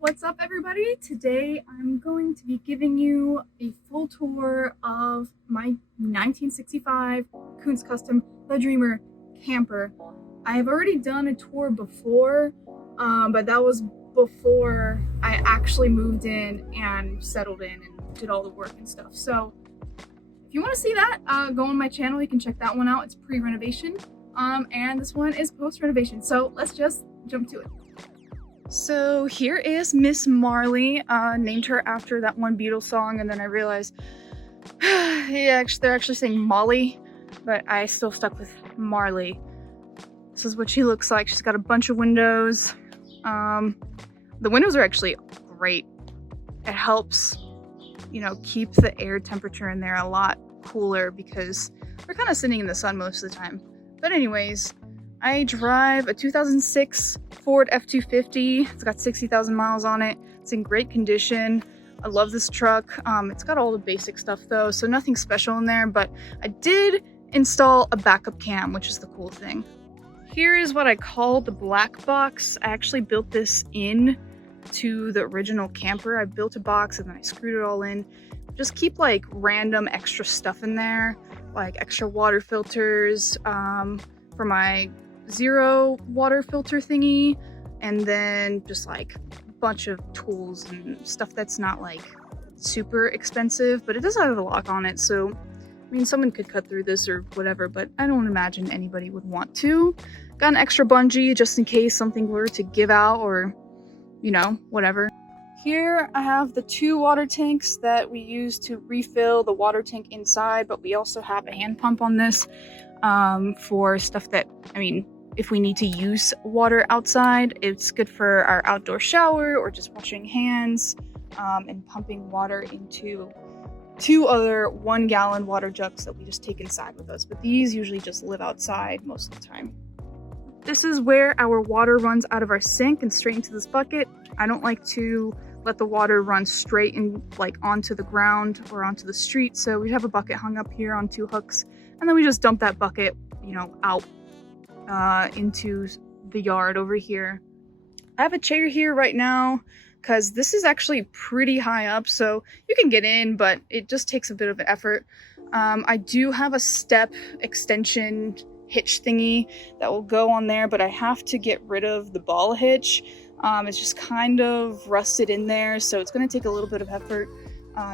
What's up, everybody? Today I'm going to be giving you a full tour of my 1965 Kuntz Custom The Dreamer camper. I've already done a tour before, but that was before I actually moved in and settled in and did all the work and stuff. So if you want to see that, go on my channel. You can check that one out. It's pre-renovation, and this one is post-renovation. So let's just jump to it. So here is Miss Marley. Named her after that one Beatles song, and then I realized they're actually saying Molly, but I still stuck with Marley. This is what she looks like. She's got a bunch of windows. The windows are actually great. It helps, keep the air temperature in there a lot cooler because we're kind of sitting in the sun most of the time. But anyways, I drive a 2006 Ford F-250. It's got 60,000 miles on it. It's in great condition. I love this truck. It's got all the basic stuff though, so nothing special in there, but I did install a backup cam, which is the cool thing. Here is what I call the black box. I actually built this in to the original camper. I built a box and then I screwed it all in. Just keep like random extra stuff in there, like extra water filters for my Zero water filter thingy, and then just like a bunch of tools and stuff that's not like super expensive, but it does have a lock on it, so I mean someone could cut through this or whatever, but I don't imagine anybody would want to. Got an extra bungee just in case something were to give out or whatever. Here I have the 2 water tanks that we use to refill the water tank inside, but we also have a hand pump on this for stuff that, if we need to use water outside. It's good for our outdoor shower or just washing hands, and pumping water into 2 other 1-gallon water jugs that we just take inside with us, but these usually just live outside most of the time. This is where our water runs out of our sink and straight into this bucket. I don't like to let the water run straight in onto the ground or onto the street, so we have a bucket hung up here on 2 hooks, and then we just dump that bucket out into the yard over here. I have a chair here right now because this is actually pretty high up, so you can get in, but it just takes a bit of an effort. I do have a step extension hitch thingy that will go on there, but I have to get rid of the ball hitch. It's just kind of rusted in there, so it's going to take a little bit of effort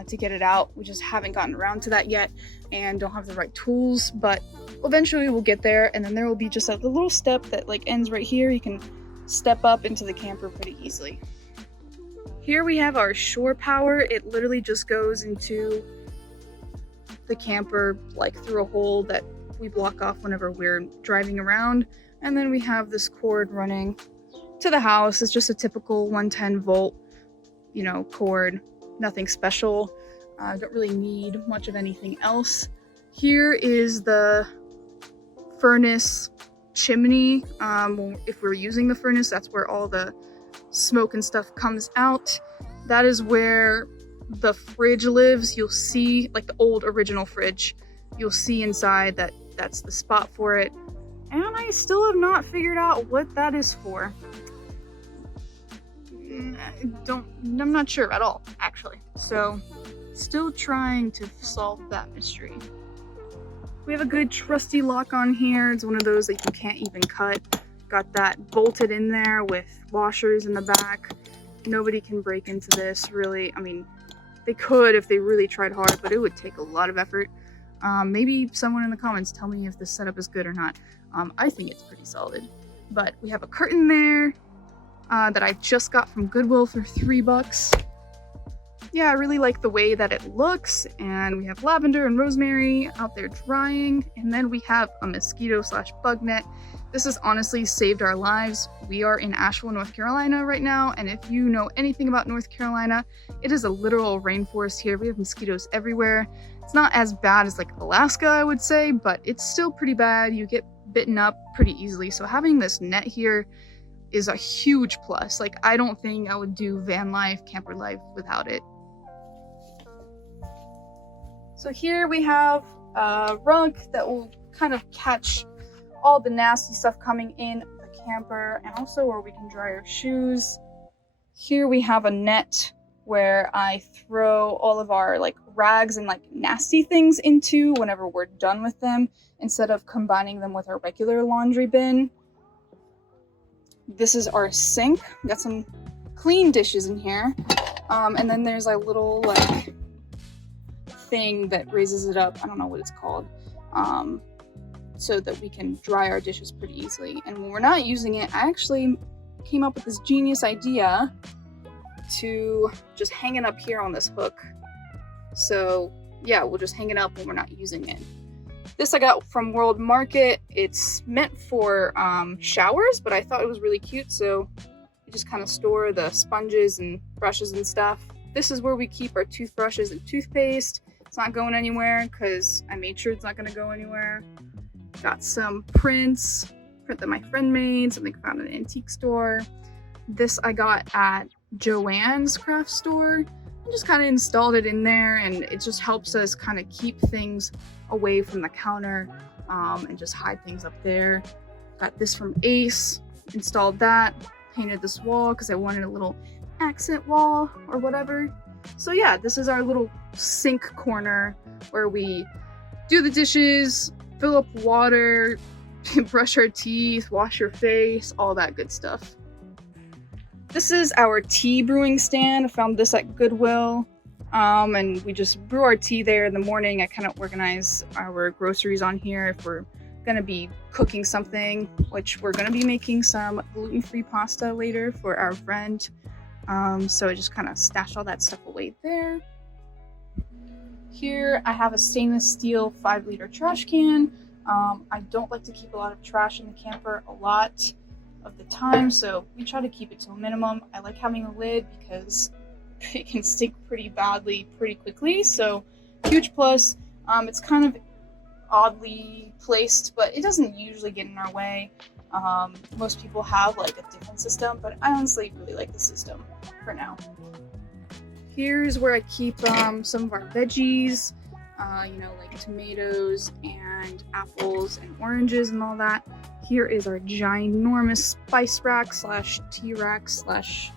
to get it out. We just haven't gotten around to that yet and don't have the right tools, but eventually we'll get there, and then there will be just a little step that ends right here. You can step up into the camper pretty easily. Here we have our shore power. It literally just goes into the camper through a hole that we block off whenever we're driving around, and then we have this cord running to the house. It's just a typical 110 volt cord, nothing special. Don't really need much of anything else. Here is the furnace chimney. If we're using the furnace, that's where all the smoke and stuff comes out. That is where the fridge lives. You'll see the old original fridge. You'll see inside that's the spot for it, and I still have not figured out what that is for. I'm not sure at all, actually, so still trying to solve that mystery. We have a good trusty lock on here. It's one of those that you can't even cut. Got that bolted in there with washers in the back. Nobody can break into this, really. They could if they really tried hard, but it would take a lot of effort. Maybe someone in the comments tell me if this setup is good or not. I think it's pretty solid. But we have a curtain there that I just got from Goodwill for $3. Yeah, I really like the way that it looks, and we have lavender and rosemary out there drying, and then we have a mosquito/bug net. This has honestly saved our lives. We are in Asheville, North Carolina right now, and if you know anything about North Carolina, it is a literal rainforest here. We have mosquitoes everywhere. It's not as bad as Alaska, I would say, but it's still pretty bad. You get bitten up pretty easily, so having this net here is a huge plus. I don't think I would do van life, camper life without it. So here we have a rug that will kind of catch all the nasty stuff coming in the camper, and also where we can dry our shoes. Here we have a net where I throw all of our like rags and like nasty things into whenever we're done with them, instead of combining them with our regular laundry bin. This is our sink. We got some clean dishes in here. And then there's a little like thing that raises it up. I don't know what it's called. So that we can dry our dishes pretty easily. And when we're not using it, I actually came up with this genius idea to just hang it up here on this hook. So yeah, we'll just hang it up when we're not using it. This I got from World Market. It's meant for showers, but I thought it was really cute, so you just kind of store the sponges and brushes and stuff. This is where we keep our toothbrushes and toothpaste. It's not going anywhere because I made sure it's not going to go anywhere. Got some print that my friend made, something I found at an antique store. This I got at Joann's craft store. I just kind of installed it in there, and it just helps us kind of keep things away from the counter and just hide things up there. Got this from Ace, installed that, painted this wall because I wanted a little accent wall or whatever. So yeah, this is our little sink corner where we do the dishes, fill up water, brush our teeth, wash your face, all that good stuff. This is our tea brewing stand. I found this at Goodwill. And we just brew our tea there in the morning. I kind of organize our groceries on here if we're gonna be cooking something, which we're gonna be making some gluten-free pasta later for our friend. So I just kind of stash all that stuff away there. Here I have a stainless steel 5-liter trash can. I don't like to keep a lot of trash in the camper a lot of the time, so we try to keep it to a minimum. I like having a lid because it can stink pretty badly pretty quickly, so huge plus. It's kind of oddly placed, but it doesn't usually get in our way. Most people have like a different system, but I honestly really like the system for now. Here's where I keep some of our veggies, like tomatoes and apples and oranges and all that. Here is our ginormous spice rack slash tea rack slash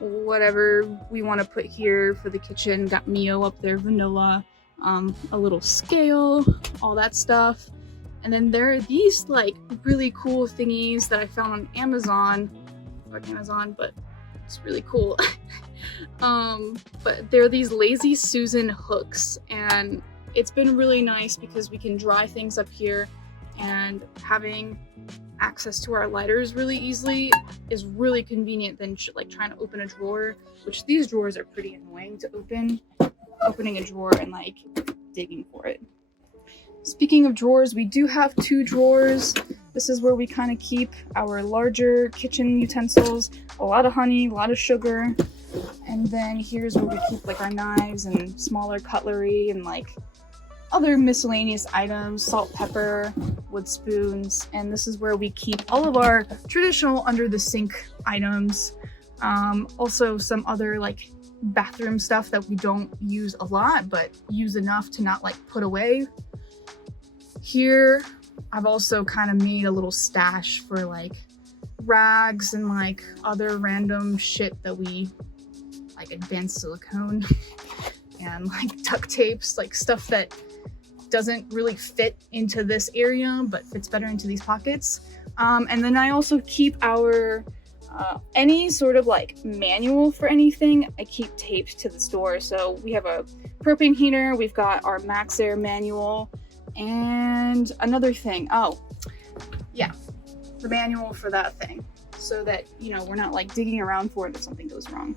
whatever we want to put here for the kitchen. Got Mio up there, vanilla, a little scale, all that stuff. And then there are these like really cool thingies that I found on Amazon. Fuck Amazon, but it's really cool. But they're these Lazy Susan hooks, and it's been really nice because we can dry things up here, and having access to our lighters really easily is really convenient than like trying to open a drawer, which these drawers are pretty annoying to open. Opening a drawer and like digging for it. Speaking of drawers, we do have 2 drawers. This is where we kind of keep our larger kitchen utensils, a lot of honey, a lot of sugar. And then here's where we keep like our knives and smaller cutlery and like other miscellaneous items, salt, pepper, wood spoons. And this is where we keep all of our traditional under the sink items. Also some other like bathroom stuff that we don't use a lot, but use enough to not like put away. Here, I've also kind of made a little stash for like rags and like other random shit that we like, advanced silicone and like duct tapes, like stuff that doesn't really fit into this area but fits better into these pockets. And then I also keep our any sort of like manual for anything, I keep taped to the store. So we have a propane heater, we've got our Maxxair manual, and another thing, the manual for that thing, so that we're not like digging around for it if something goes wrong.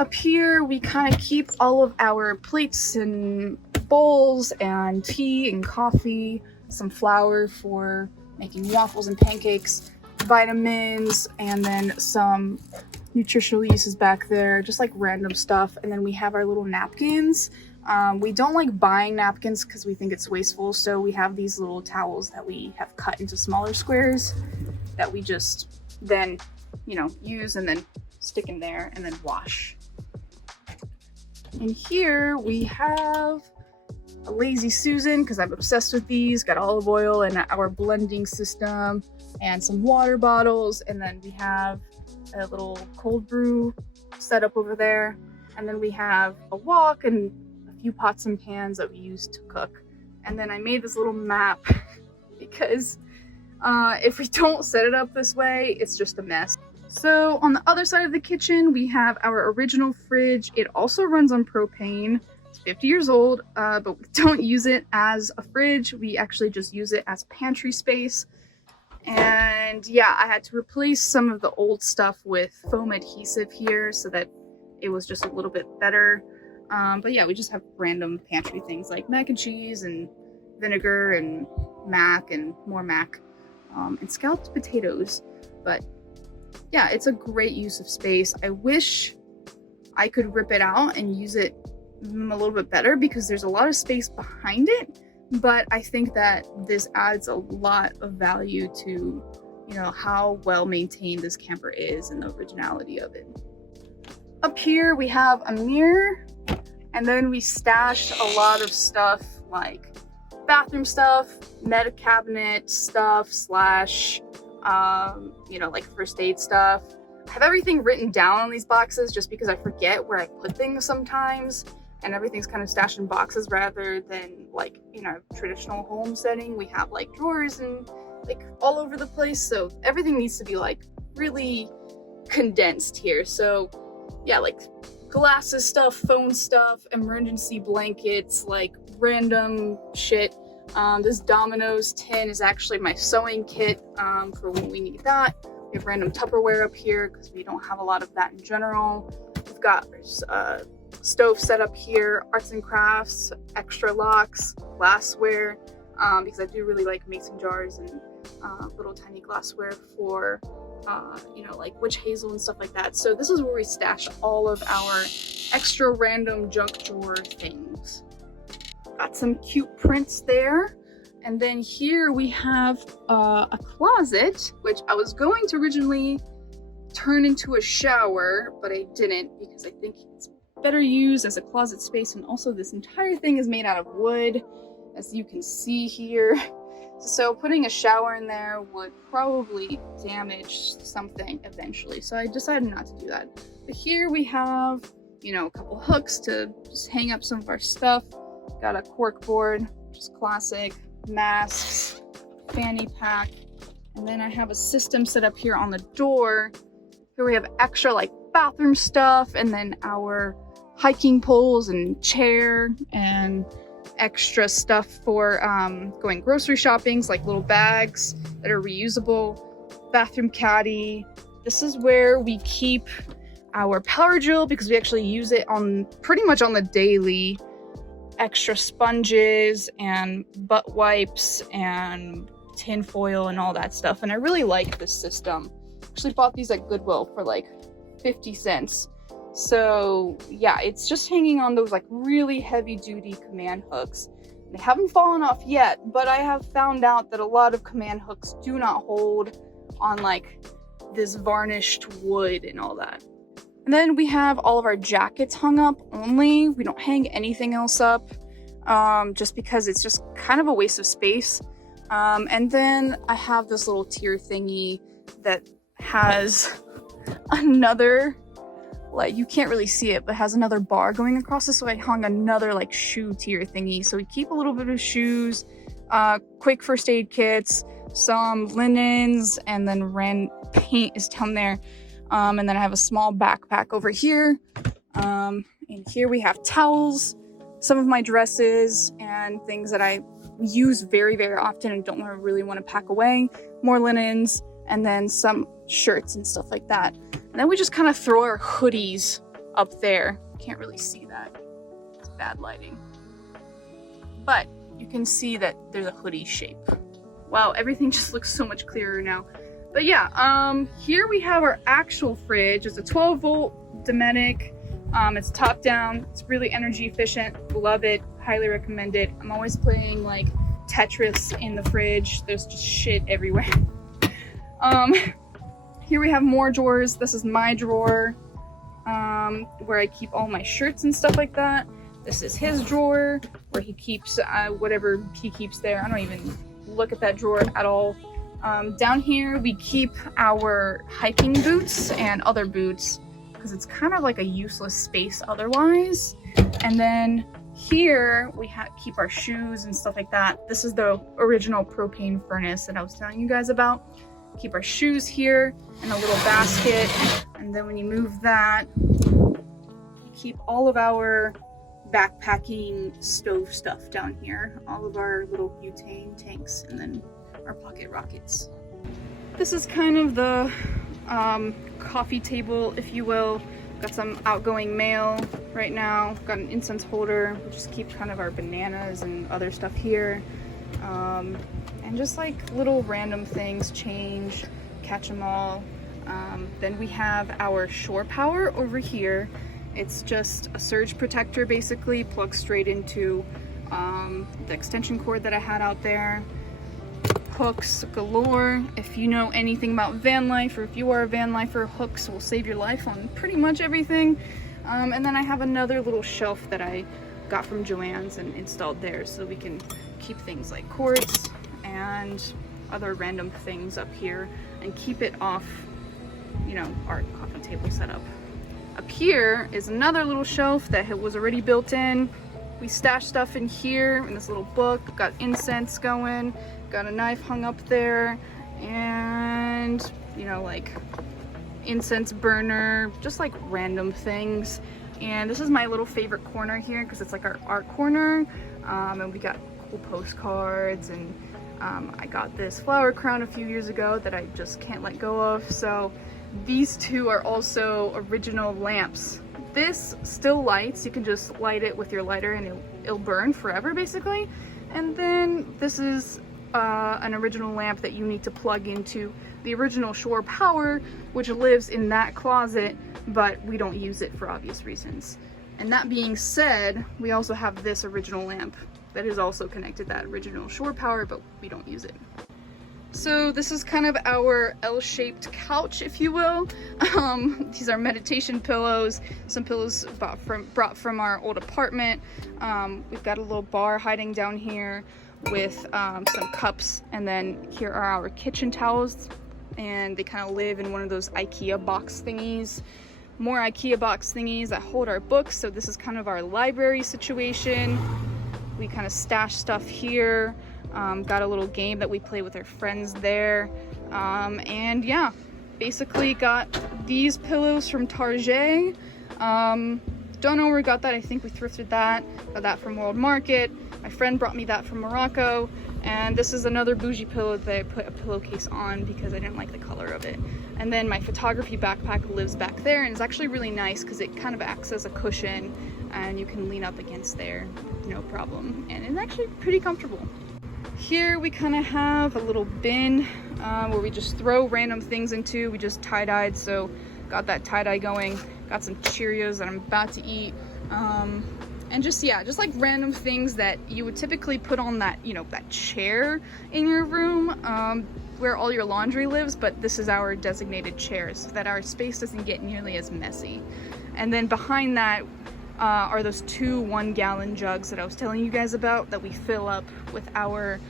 Up here we kind of keep all of our plates and bowls and tea and coffee, some flour for making waffles and pancakes, vitamins, and then some nutritional uses back there, just like random stuff. And then we have our little napkins. We don't like buying napkins because we think it's wasteful, so we have these little towels that we have cut into smaller squares that we just then use and then stick in there and then wash. And here we have a Lazy Susan because I'm obsessed with these. Got olive oil and our blending system and some water bottles, and then we have a little cold brew set up over there. And then we have a wok and a few pots and pans that we use to cook. And then I made this little map because if we don't set it up this way, it's just a mess. So on the other side of the kitchen, we have our original fridge. It also runs on propane. It's 50 years old, but we don't use it as a fridge. We actually just use it as pantry space. And yeah, I had to replace some of the old stuff with foam adhesive here so that it was just a little bit better. But yeah, we just have random pantry things like mac and cheese and vinegar and mac and more mac, and scalloped potatoes. But yeah, it's a great use of space. I wish I could rip it out and use it a little bit better because there's a lot of space behind it. But I think that this adds a lot of value to, you know, how well maintained this camper is and the originality of it. Up here we have a mirror, and then we stashed a lot of stuff like bathroom stuff, med cabinet stuff, slash, you know, like first aid stuff. I have everything written down on these boxes just because I forget where I put things sometimes, and everything's kind of stashed in boxes rather than like, you know, traditional home setting. We have like drawers and like all over the place, so everything needs to be like really condensed here. So yeah, like glasses stuff, phone stuff, emergency blankets, like random shit. This Domino's tin is actually my sewing kit for when we need that. We have random Tupperware up here because we don't have a lot of that in general. We've got stove set up here, arts and crafts, extra locks, glassware, because I do really like mason jars and little tiny glassware for you know, like witch hazel and stuff like that. So this is where we stash all of our extra random junk drawer things. Got some cute prints there. And then here we have a closet, which I was going to originally turn into a shower, but I didn't because I think it's better used as a closet space. And also this entire thing is made out of wood, as you can see here. So putting a shower in there would probably damage something eventually. So I decided not to do that. But here we have, you know, a couple hooks to just hang up some of our stuff. Got a cork board, just classic, masks, fanny pack. And then I have a system set up here on the door. Here we have extra like bathroom stuff, and then our hiking poles and chair, and extra stuff for going grocery shoppings, like little bags that are reusable, bathroom caddy. This is where we keep our power drill because we actually use it on pretty much on the daily. Extra sponges and butt wipes and tin foil and all that stuff. And I really like this system. Actually bought these at Goodwill for like 50 cents. So yeah, it's just hanging on those like really heavy duty command hooks. They haven't fallen off yet, but I have found out that a lot of command hooks do not hold on like this varnished wood and all that. And then we have all of our jackets hung up only. We don't hang anything else up, just because it's just kind of a waste of space. And then I have this little tier thingy that has another, like, you can't really see it, but has another bar going across it. So I hung another like shoe tier thingy. So we keep a little bit of shoes, quick first aid kits, some linens, and then paint is down there. And then I have a small backpack over here. And here we have towels, some of my dresses, and things that I use very, very often and don't really want to pack away. More linens, and then some shirts and stuff like that. And then we just kind of throw our hoodies up there. Can't really see that. It's bad lighting. But you can see that there's a hoodie shape. Wow, everything just looks so much clearer now. But yeah, here we have our actual fridge. It's a 12-volt Dometic. It's top down. It's really energy efficient. Love it. Highly recommend it. I'm always playing like Tetris in the fridge. There's just shit everywhere. Here we have more drawers. This is my drawer, where I keep all my shirts and stuff like that. This is his drawer, where he keeps whatever he keeps there. I don't even look at that drawer at all. Down here we keep our hiking boots and other boots because it's kind of like a useless space otherwise. And then here we keep our shoes and stuff like that. This is the original propane furnace that I was telling you guys about. Keep our shoes here in a little basket. And then when you move that, keep all of our backpacking stove stuff down here. All of our little butane tanks and then our pocket rockets. This is kind of the coffee table, if you will. Got some outgoing mail right now. Got an incense holder. We just keep kind of our bananas and other stuff here. And just like little random things, change, catch them all. Then we have our shore power over here. It's just a surge protector basically, plugs straight into the extension cord that I had out there. Hooks galore. If you know anything about van life, or if you are a van lifer, hooks will save your life on pretty much everything. And then I have another little shelf that I got from Joann's and installed there so we can keep things like cords and other random things up here and keep it off, you know, our coffee table setup. Up here is another little shelf that was already built in. We stashed stuff in here in this little book. Got incense going, got a knife hung up there, and you know, like incense burner, just like random things. And this is my little favorite corner here because it's like our art corner, and we got cool postcards, and I got this flower crown a few years ago that I just can't let go of. So these two are also original lamps. This still lights. You can just light it with your lighter and it'll burn forever basically. And then this is an original lamp that you need to plug into the original shore power, which lives in that closet, but we don't use it for obvious reasons. And that being said, we also have this original lamp that is also connected to that original shore power, but we don't use it. So this is kind of our L-shaped couch, if you will. These are meditation pillows, some pillows brought from our old apartment. We've got a little bar hiding down here with some cups, and then here are our kitchen towels, and they kind of live in one of those IKEA box thingies. More IKEA box thingies that hold our books, so this is kind of our library situation. We kind of stash stuff here. Got a little game that we play with our friends there. And yeah, basically got these pillows from Target. Don't know where we got that. I think we thrifted that. Got that from World Market. My friend brought me that from Morocco. And this is another bougie pillow that I put a pillowcase on because I didn't like the color of it. And then my photography backpack lives back there, and it's actually really nice because it kind of acts as a cushion and you can lean up against there, no problem. And it's actually pretty comfortable. Here we kind of have a little bin where we just throw random things into. We just tie-dyed, so got that tie-dye going. Got some Cheerios that I'm about to eat. And just, yeah, just like random things that you would typically put on that, you know, that chair in your room where all your laundry lives, but this is our designated chair so that our space doesn't get nearly as messy. And then behind that are those 2 1-gallon jugs that I was telling you guys about that we fill up with our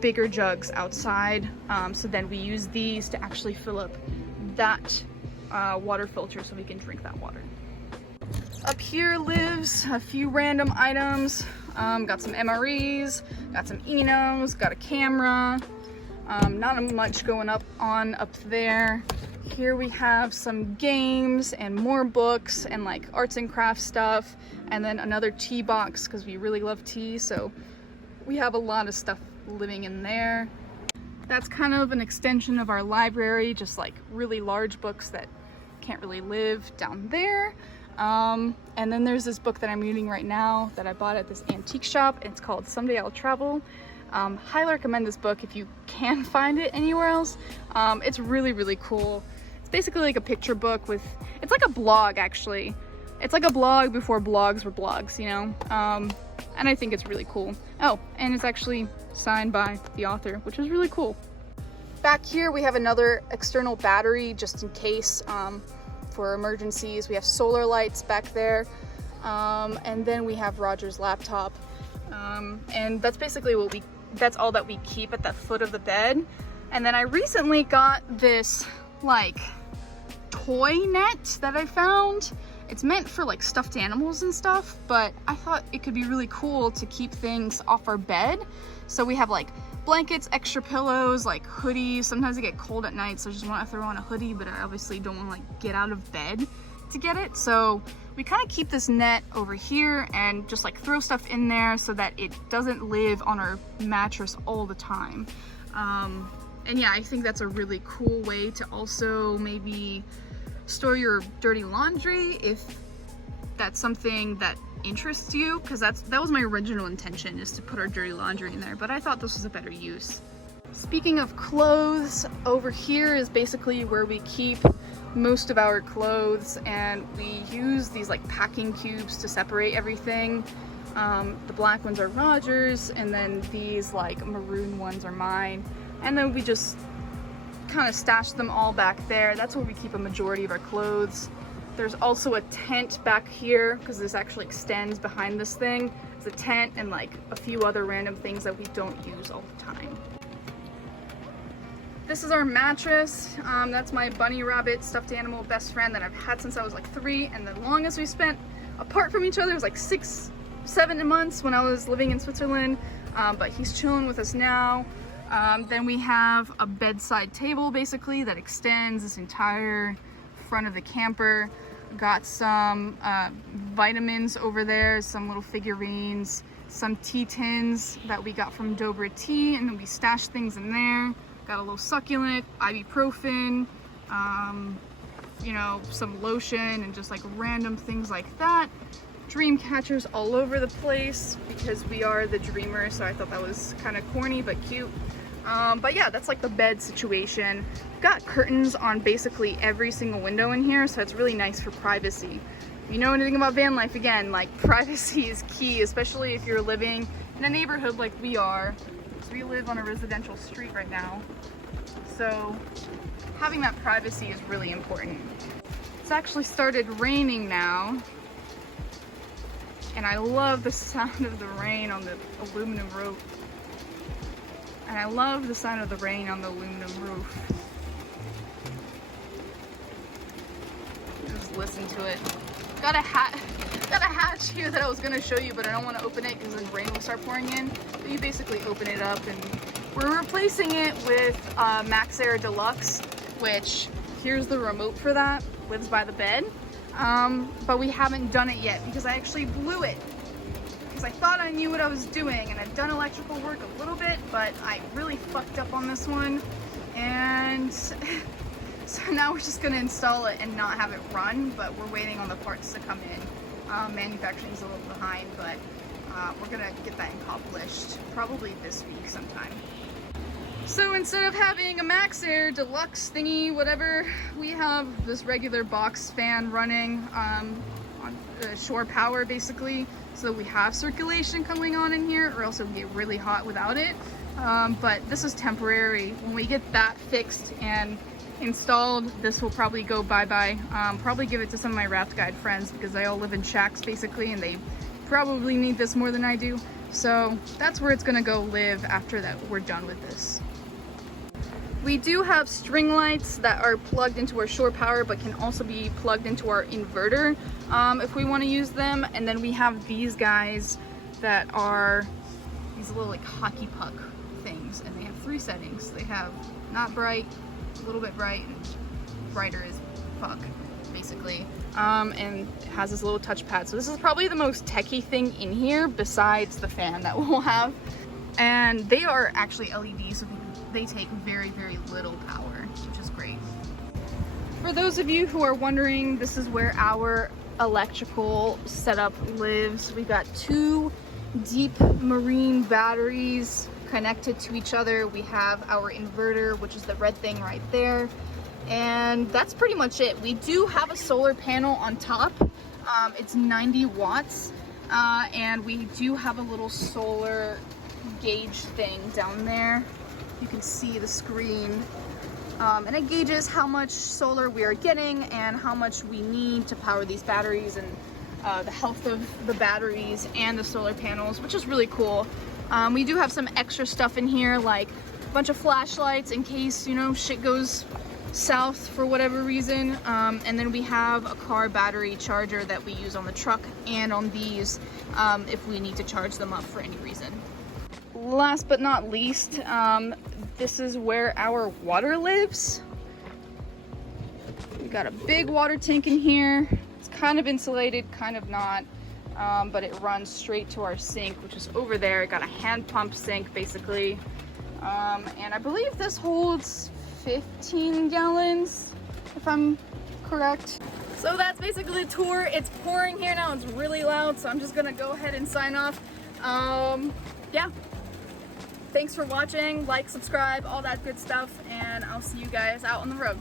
bigger jugs outside. So then we use these to actually fill up that water filter so we can drink that water. Up here lives a few random items. Got some MREs, got some Enos, got a camera. Not much going up there. Here we have some games and more books and like arts and crafts stuff, and then another tea box because we really love tea, so we have a lot of stuff living in there. That's kind of an extension of our library, just like really large books that can't really live down there. And then there's this book that I'm reading right now that I bought at this antique shop. It's called Someday I'll Travel. Highly recommend this book if you can find it anywhere else. It's really, really cool. It's basically like a picture book with, it's like a blog actually. It's like a blog before blogs were blogs, you know? And I think it's really cool. Oh, and it's actually signed by the author, which is really cool. Back here we have another external battery just in case for emergencies. We have solar lights back there. And then we have Roger's laptop. And that's basically that's all that we keep at the foot of the bed. And then I recently got this like toy net that I found. It's meant for like stuffed animals and stuff, but I thought it could be really cool to keep things off our bed. So we have like blankets, extra pillows, like hoodies. Sometimes I get cold at night, so I just want to throw on a hoodie, but I obviously don't want to like get out of bed to get it. So we kind of keep this net over here and just like throw stuff in there so that it doesn't live on our mattress all the time. And yeah, I think that's a really cool way to also maybe store your dirty laundry if that's something that interests you, because that was my original intention, is to put our dirty laundry in there, but I thought this was a better use. Speaking of clothes, over here is basically where we keep most of our clothes, and we use these like packing cubes to separate everything. The black ones are Roger's, and then these like maroon ones are mine, and then we just kind of stash them all back there. That's where we keep a majority of our clothes. There's also a tent back here because this actually extends behind this thing. It's a tent and like a few other random things that we don't use all the time. This is our mattress. That's my bunny rabbit stuffed animal best friend that I've had since I was like 3, and the longest we spent apart from each other was like 6-7 months when I was living in Switzerland, but he's chilling with us now. Then we have a bedside table basically that extends this entire front of the camper. Got some vitamins over there, some little figurines, some tea tins that we got from Dobra Tea, and then we stashed things in there. Got a little succulent, ibuprofen, you know, some lotion, and just like random things like that. Dream catchers all over the place because we are the dreamers, so I thought that was kind of corny but cute. But yeah, that's like the bed situation. Got curtains on basically every single window in here, so it's really nice for privacy. If you know anything about van life, again, like privacy is key, especially if you're living in a neighborhood like we are. So we live on a residential street right now, so having that privacy is really important. It's actually started raining now, and I love the sound of the rain on the aluminum roof. And I love the sound of the rain on the aluminum roof. Just listen to it. Got a hatch here that I was gonna show you, but I don't want to open it because then rain will start pouring in. But you basically open it up, and we're replacing it with Maxxair Deluxe, which here's the remote for that. Lives by the bed. But we haven't done it yet because I actually blew it. I thought I knew what I was doing, and I've done electrical work a little bit, but I really fucked up on this one, and so now we're just gonna install it and not have it run, but we're waiting on the parts to come in. Manufacturing's a little behind, but we're gonna get that accomplished probably this week sometime. So instead of having a Maxxair Deluxe thingy, whatever, we have this regular box fan running on shore power basically. So we have circulation coming on in here, or else it would get really hot without it. But this is temporary. When we get that fixed and installed, this will probably go bye-bye. Probably give it to some of my Raft Guide friends because they all live in shacks basically, and they probably need this more than I do. So that's where it's gonna go live after that we're done with this. We do have string lights that are plugged into our shore power, but can also be plugged into our inverter if we want to use them. And then we have these guys that are these little like hockey puck things, and they have 3 settings. They have not bright, a little bit bright, and brighter as fuck basically. And it has this little touchpad. So this is probably the most techie thing in here besides the fan that we'll have. And they are actually LEDs, so they take very, very little power, which is great. For those of you who are wondering, this is where our electrical setup lives. We got 2 deep marine batteries connected to each other. We have our inverter, which is the red thing right there. And that's pretty much it. We do have a solar panel on top. It's 90 watts. And we do have a little solar gauge thing down there. You can see the screen, and it gauges how much solar we are getting and how much we need to power these batteries, and the health of the batteries and the solar panels, which is really cool. We do have some extra stuff in here, like bunch of flashlights in case, you know, shit goes south for whatever reason. And then we have a car battery charger that we use on the truck and on these if we need to charge them up for any reason. Last but not least, this is where our water lives. We got a big water tank in here. It's kind of insulated, kind of not, but it runs straight to our sink, which is over there. It got a hand pump sink basically, and I believe this holds 15 gallons if I'm correct. So that's basically the tour. It's pouring here now, it's really loud, so I'm just gonna go ahead and sign off. Yeah, thanks for watching, like, subscribe, all that good stuff, and I'll see you guys out on the road.